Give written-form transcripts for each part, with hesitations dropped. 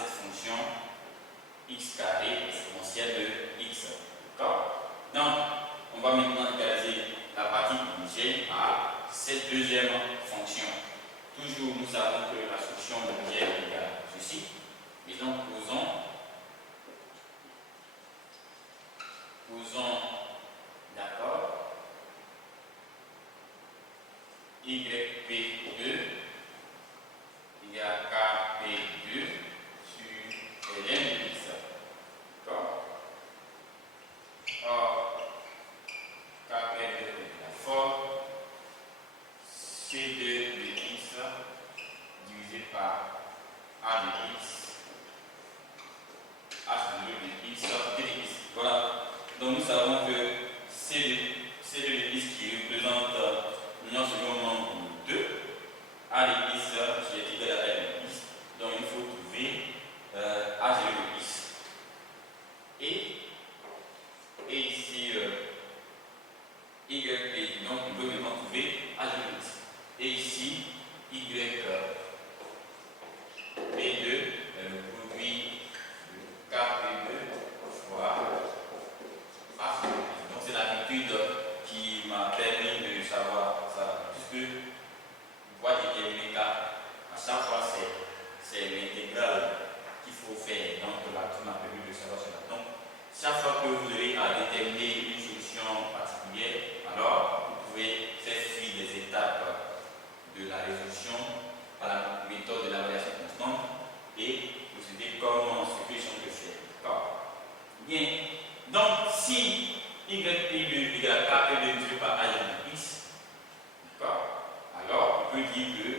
cette fonction x carré exponentielle de x. D'accord? Donc, on va maintenant égaliser la partie indigène à cette deuxième fonction. Toujours, nous savons que la solution homogène égale ceci. Et donc, posons d'accord, YP2 égale KP2 sur ln de x. D'accord? Or, KP2 est la forme C2 de x divisé par A de x, H de x de x. Voilà. Donc nous savons que C2 de x qui représente non seulement 2, A de x qui est égal à L de x. Donc il faut trouver H de x. Et ici, YP, donc on peut maintenant trouver H de x. Et ici, YP2 est le produit de KP2 fois H de x. Donc c'est l'habitude qui m'a permis de savoir ça, puisque on va déterminer K, à chaque fois c'est l'intégrale qu'il faut faire. Donc là, tu m'as permis de savoir cela. Donc, chaque fois que vous aurez à déterminer une solution particulière, alors vous pouvez faire suivre des étapes de la résolution par la méthode de la variation constante et procéder comme ce que je suis en train de faire. D'accord? Bien. Donc, si YP2 égale KP2 divisé par A de x, d'accord? Alors, on peut dire que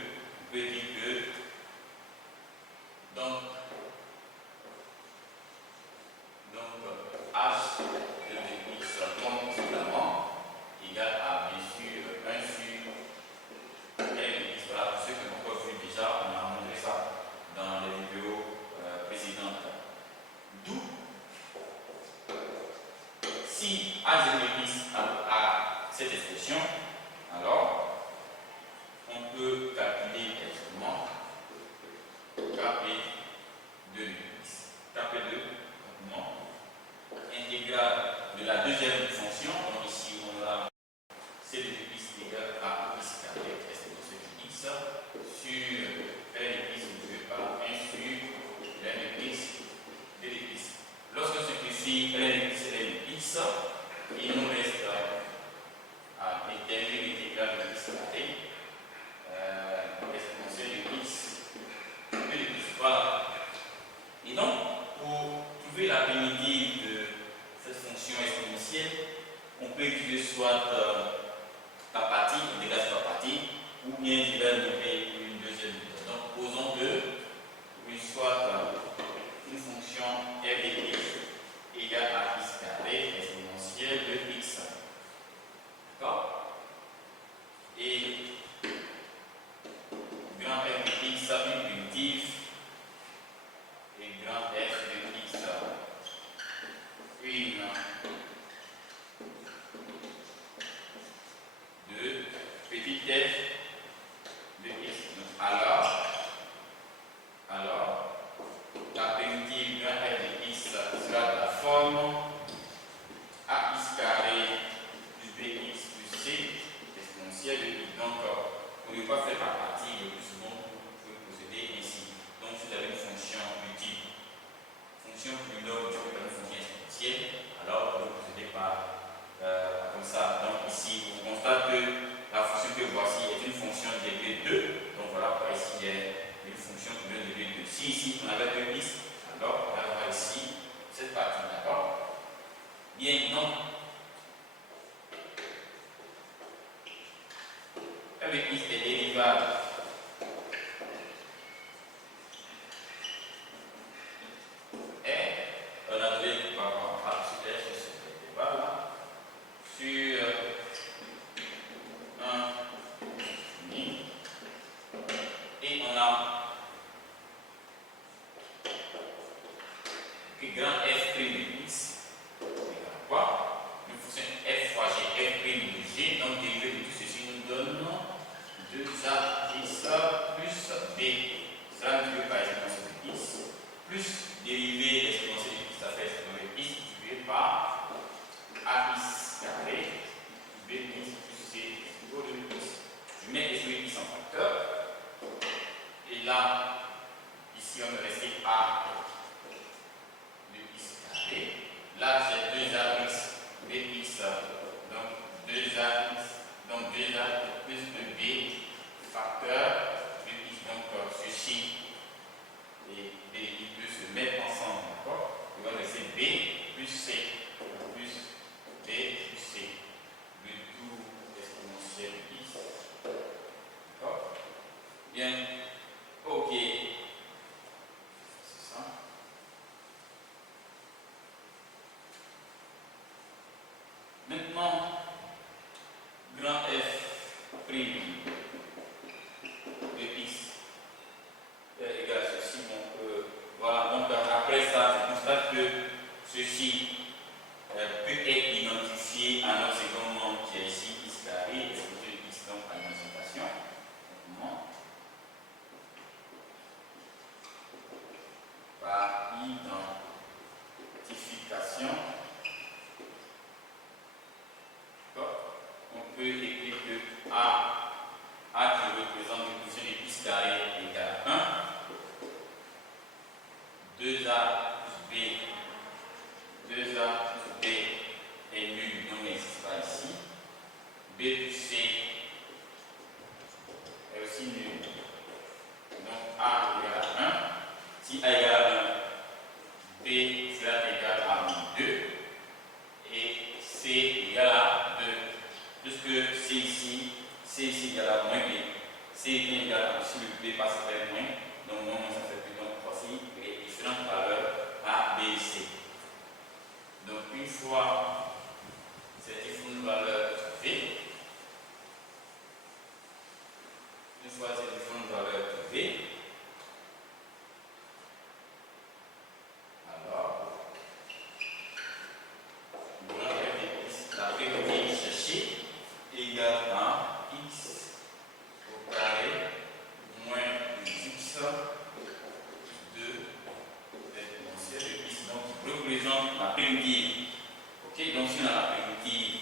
donc H de x comme précédemment égale à bien sûr 1 sur L de x. Voilà, pour ceux qui n'ont pas vu déjà, on a montré ça dans les vidéos précédentes. D'où, si H de x a cette expression, alors on peut calculer exactement KP2 de x. KP2, comment intégrale de la deuxième fonction, donc ici on a C de x égale à x carré exponentielle de x sur L de x divisé par 1 sur L de x de x. Lorsque on simplifie L de x et L de x, il nous reste à déterminer l'intégrale de x carré exponentielle de x de x. Voilà. Et donc, pour trouver la primitive de cette fonction exponentielle, on peut utiliser soit la partie, intégrale sur la partie, ou bien développer une deuxième méthode. Donc, posons que soit une fonction f de x égale à x carré exponentielle de x. D'accord? Et grand f de x a une primitive et grand f de x une de petit f de x. Alors, la primitive grand f de x sera de la forme ax carré plus bx plus c exponentielle de x. Donc, on ne peut pas faire par partie, le plus souvent, vous pouvez procéder ici. Donc, si vous avez une fonction multiple, fonction plus longue que une fonction exponentielle, alors vous procédez par comme ça. Donc ici, vous constatez que la fonction que voici est une fonction de degré 2. Donc voilà pourquoi ici il y a une fonction de degré 2. Si ici on avait 2 x, alors on va avoir ici cette partie, d'accord? Bien, donc avec x est dérivable on a trouvé par rapport à ce intervalle là sur 1 fini et on a que grand f' de x égale quoi? Une fonction f fois g, f' de g, donc dérivé de tout ceci nous donne 2a x plus b. Cela multiplié par exponentielle de x plus dérivé exponentielle de x, ça fait x divisé par ax carré, bx plus c toujours de x. Je mets x en facteur. Et là, ici on me reste a de x carré. Là, j'ai 2ax bx, donc 2ax, donc 2a plus de b facteur de x. Donc ceci et b qui peut se mettre ensemble, d'accord? Il va rester b plus c, plus b plus c, le tout exponentiel de x. D'accord? Bien, ok. C'est ça. Maintenant, grand F prime de x égale ceci. Donc, voilà. Donc, après ça, je constate que ceci peut être identifié à notre second nombre qui est ici, x carré, exposé de x donc à l'identification. Par identification, on peut écrire que A qui représente une position de x carré égale 1, 2A plus B est nul, donc n'existe pas ici. B plus C est aussi nul. Donc A égale à 1. Si A égale à 1, B sera égal à 2 et C égale à 2. Puisque C ici égale à moins B. C est égal à si le B passe vers moins, donc moins ça fait plus. Donc voici les différentes valeurs A, B et C. Donc une fois ces différentes valeurs trouvées, alors la primauté cherchée égale à x au carré moins x de l'exponentielle de x, donc qui représente la primitive. Ok, donc si on a la primitive